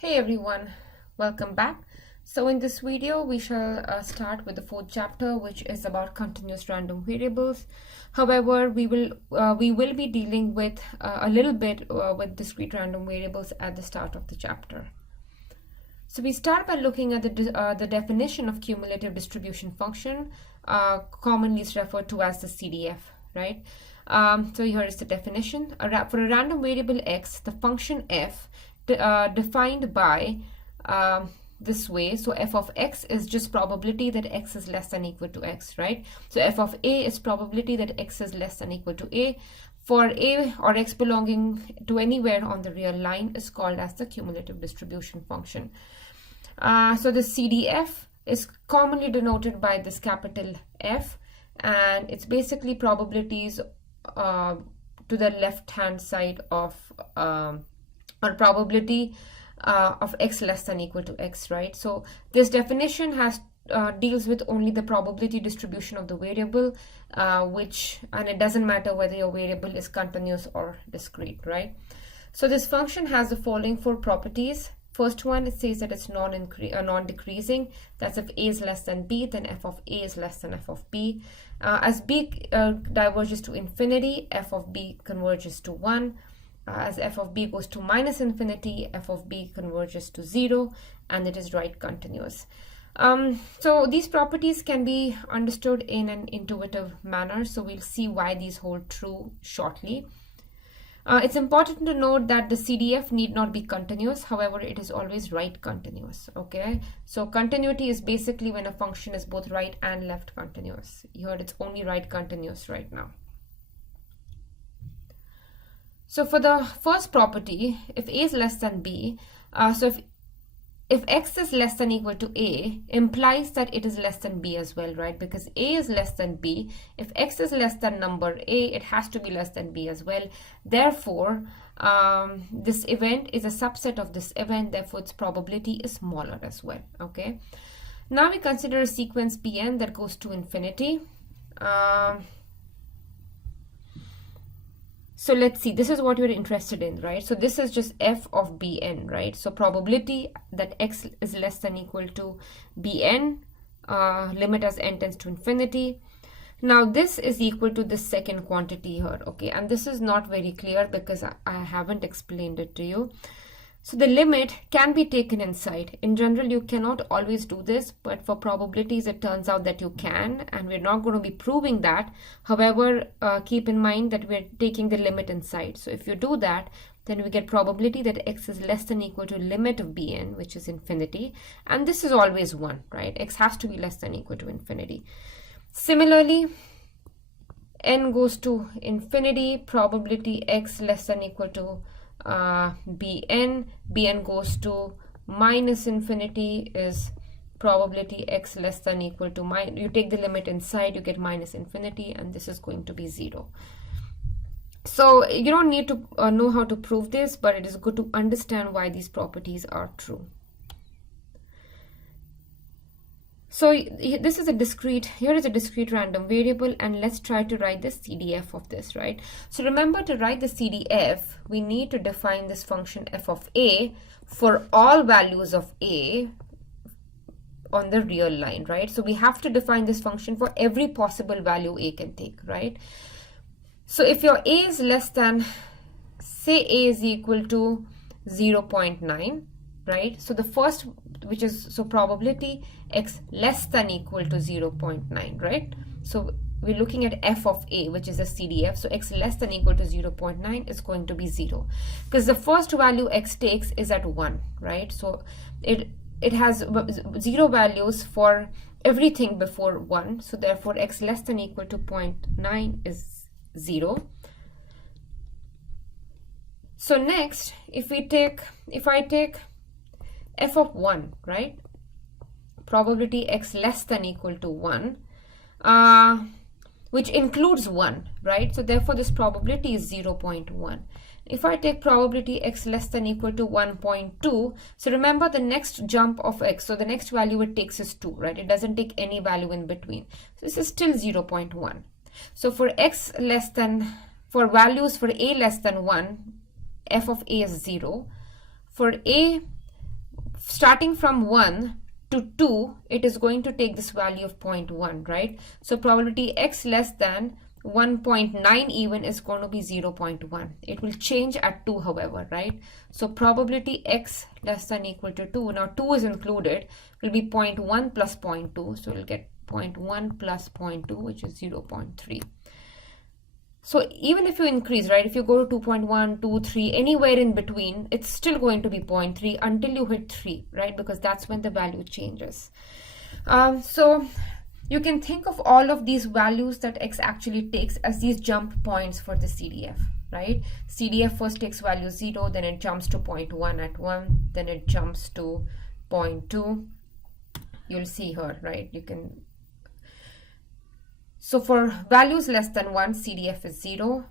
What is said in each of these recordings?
Hey everyone, welcome back. So in this video, we shall start with the fourth chapter, which is about continuous random variables. However, we will be dealing with a little bit with discrete random variables at the start of the chapter. So we start by looking at the definition of cumulative distribution function, commonly is referred to as the CDF, right? So here is the definition. For a random variable x, the function f defined by this way. So f of x is just probability that x is less than equal to x, right? So f of a is probability that x is less than equal to a. For a or x belonging to anywhere on the real line is called as the cumulative distribution function. So the CDF is commonly denoted by this capital F, and it's basically probabilities to the left hand side of or probability of x less than equal to x, right? So this definition has deals with only the probability distribution of the variable, and it doesn't matter whether your variable is continuous or discrete, right? So this function has the following four properties. First one, it says that it's non-decreasing. That's if a is less than b, then f of a is less than f of b. As b diverges to infinity, f of b converges to 1. As f of b goes to minus infinity, f of b converges to 0, and it is right continuous. So these properties can be understood in an intuitive manner, so we'll see why these hold true shortly. It's important to note that the CDF need not be continuous, however, it is always right continuous, okay? So continuity is basically when a function is both right and left continuous. You heard it's only right continuous right now. So for the first property, if a is less than b, so if x is less than equal to a, implies that it is less than b as well, right? Because a is less than b. If x is less than number a, it has to be less than b as well. Therefore, this event is a subset of this event, therefore its probability is smaller as well, okay? Now we consider a sequence Bn that goes to infinity. So let's see, this is what you're interested in, right? So this is just f of bn, right? So probability that x is less than equal to bn, limit as n tends to infinity. Now this is equal to this second quantity here, okay? And this is not very clear because I haven't explained it to you. So the limit can be taken inside. In general, you cannot always do this, but for probabilities, it turns out that you can, and we're not going to be proving that. However, keep in mind that we're taking the limit inside. So if you do that, then we get probability that x is less than equal to limit of bn, which is infinity. And this is always 1, right? X has to be less than equal to infinity. Similarly, n goes to infinity, probability x less than equal to bn goes to minus infinity is probability x less than equal to you take the limit inside, you get minus infinity, and this is going to be 0. So you don't need to know how to prove this, but it is good to understand why these properties are true. So this is a discrete random variable, and let's try to write the CDF of this, right? So remember, to write the CDF, we need to define this function f of a for all values of a on the real line, right? So we have to define this function for every possible value a can take, right? So if your a is less than, say a is equal to 0.9, right? So the first, which is, so probability x less than equal to 0.9, right? So we're looking at f of a, which is a CDF. So x less than equal to 0.9 is going to be 0, because the first value x takes is at 1, right? So it has 0 values for everything before 1. So therefore x less than equal to 0.9 is 0. So next, if I take f of 1, right? Probability x less than equal to 1, which includes 1, right? So therefore this probability is 0.1. If I take probability x less than equal to 1.2, so remember the next jump of x, so the next value it takes is 2, right? It doesn't take any value in between. So this is still 0.1. So for values for a less than 1, f of a is 0. For a starting from 1 to 2, it is going to take this value of 0.1, right? So probability x less than 1.9 even is going to be 0.1. It will change at 2, however, right? So probability x less than equal to 2, now 2 is included, will be 0.1 plus 0.2, so we'll get 0.1 plus 0.2, which is 0.3. So even if you increase, right, if you go to 2.1, 2, 3, anywhere in between, it's still going to be 0.3 until you hit 3, right? Because that's when the value changes. So you can think of all of these values that x actually takes as these jump points for the CDF, right? CDF first takes value 0, then it jumps to 0.1 at 1, then it jumps to 0.2. You'll see here, right? You can. So for values less than 1, CDF is 0,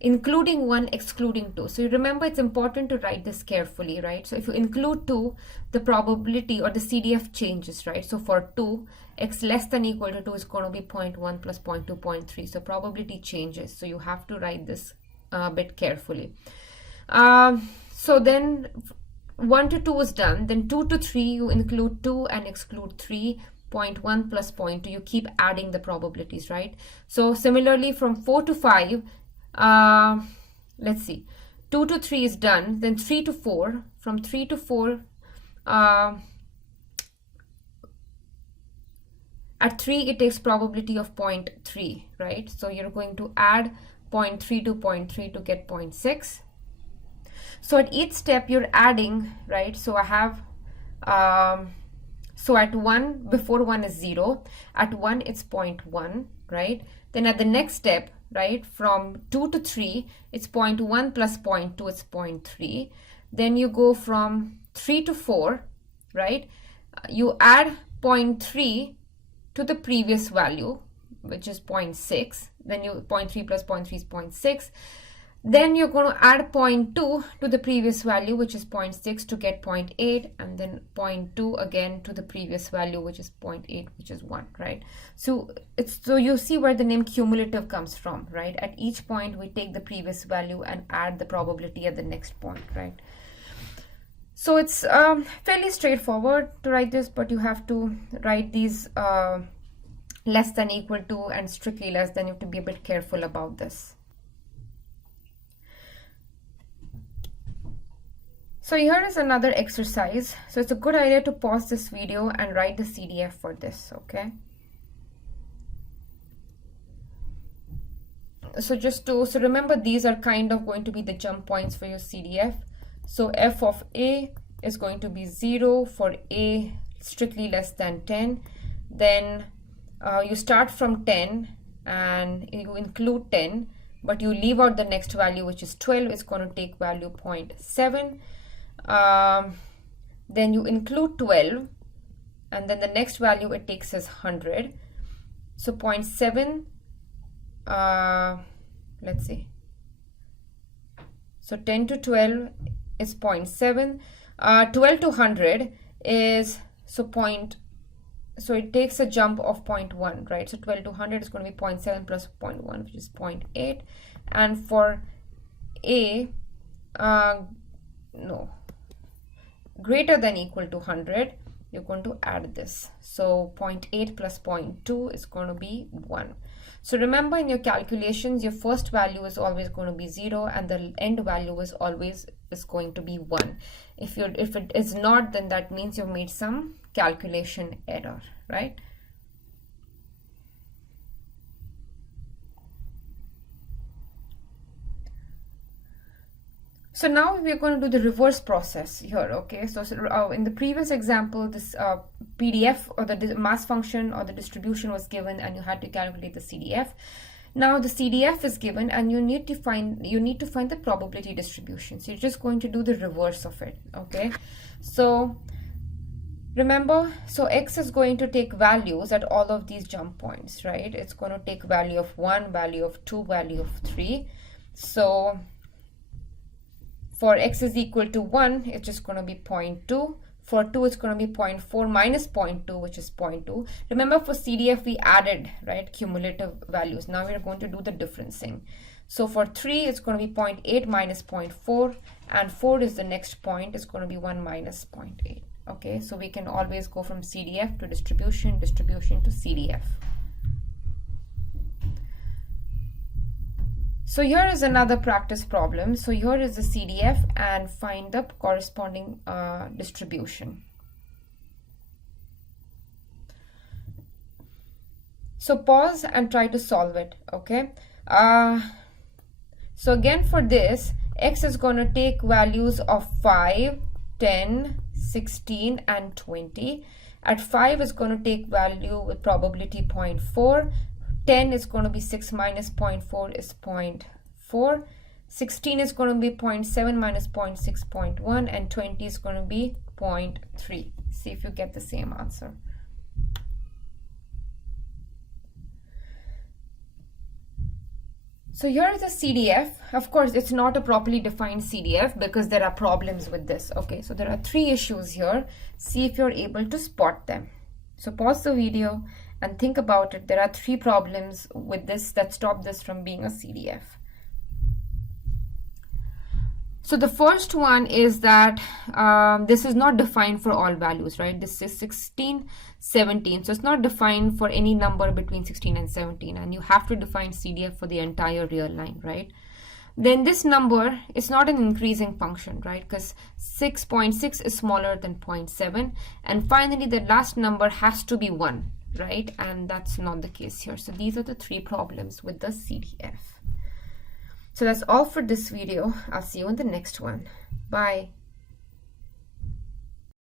including 1, excluding 2. So you remember, it's important to write this carefully, right? So if you include 2, the probability or the CDF changes, right? So for 2, x less than equal to 2 is going to be 0.1 plus 0.2, 0.3. So probability changes. So you have to write this a bit carefully. So then 1 to 2 is done. Then 2 to 3, you include 2 and exclude 3. 0.1 plus 0.2, you keep adding the probabilities, right? So similarly from 4 to 5, let's see, 2 to 3 is done, then 3 to 4, from 3 to 4, at 3 it takes probability of 0.3, right? So you're going to add 0.3 to 0.3 to get 0.6. So at each step you're adding, right? So I have so at 1, before 1 is 0, at 1 it's 0.1, right? Then at the next step, right, from 2 to 3, it's 0.1 plus 0.2, it's 0.3. Then you go from 3 to 4, right? You add 0.3 to the previous value, which is 0.6. Then you 0.3 plus 0.3 is 0.6. Then you're going to add 0.2 to the previous value, which is 0.6, to get 0.8, and then 0.2 again to the previous value, which is 0.8, which is 1, right? So you see where the name cumulative comes from, right? At each point we take the previous value and add the probability at the next point, right? So it's fairly straightforward to write this, but you have to write these less than, equal to, and strictly less than. You have to be a bit careful about this. So here is another exercise. So it's a good idea to pause this video and write the CDF for this, okay? So so remember, these are kind of going to be the jump points for your CDF. So f of a is going to be 0 for a strictly less than 10. Then you start from 10 and you include 10, but you leave out the next value, which is 12. It's going to take value 0.7. Then you include 12, and then the next value it takes is 100. So 0.7, let's see, so 10 to 12 is 0.7. 12 to 100 is, so it takes a jump of 0.1, right? So 12 to 100 is going to be 0.7 plus 0.1, which is 0.8. And for a, greater than equal to 100, you're going to add this. So 0.8 plus 0.2 is going to be 1. So remember, in your calculations, your first value is always going to be 0 and the end value is always going to be 1. If it is not, then that means you've made some calculation error, right? So now we're going to do the reverse process here, okay? So in the previous example, this PDF or the mass function or the distribution was given and you had to calculate the CDF. Now the CDF is given and you need to find the probability distribution. So you're just going to do the reverse of it, okay? So remember, so x is going to take values at all of these jump points, right? It's going to take value of 1, value of 2, value of 3. So for x is equal to 1, it's just going to be 0.2. For 2, it's going to be 0.4 minus 0.2, which is 0.2. Remember, for CDF, we added, right, cumulative values. Now we're going to do the differencing. So for 3, it's going to be 0.8 minus 0.4, and 4 is the next point. It's going to be 1 minus 0.8. Okay, so we can always go from CDF to distribution, distribution to CDF. So here is another practice problem. So here is the CDF and find the corresponding distribution. So pause and try to solve it, okay? So again for this, X is going to take values of 5, 10, 16 and 20. At 5 is going to take value with probability 0.4. 10 is going to be 6 minus 0.4 is 0.4. 16 is going to be 0.7 minus 0.6, 0.1, and 20 is going to be 0.3. See if you get the same answer. So here is a CDF. Of course, it's not a properly defined CDF because there are problems with this. Okay, so there are 3 issues here. See if you're able to spot them. So pause the video and think about it. There are 3 problems with this that stop this from being a CDF. So the first one is that this is not defined for all values, right? This is 16, 17. So it's not defined for any number between 16 and 17. And you have to define CDF for the entire real line, right? Then this number is not an increasing function, right? Because 6.6 is smaller than 0.7. And finally, the last number has to be 1, right? And that's not the case here. So these are the 3 problems with the CDF. So that's all for this video. I'll see you in the next one. Bye.